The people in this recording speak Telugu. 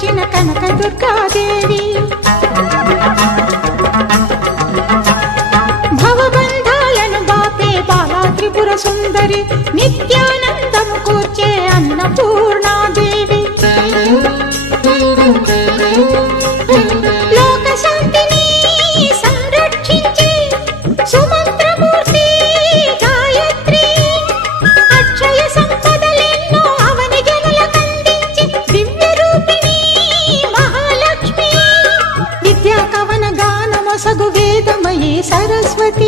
కాచిన కనక దుర్గాదేవి భవబంధాలను బాపే బాలా త్రిపుర సుందరి నిత్యానందము కూర్చే అన్నపూర్ణాదేవి లోక శాంతిని సంరక్షించే సుమంత్రమూర్తి గాయత్రి అక్షయ సంపదలెన్నో అవని జనులకందించి దివ్య రూపిణి మహాలక్ష్మి విద్యా కవన గానమొసగు వేదమయీ సరస్వతి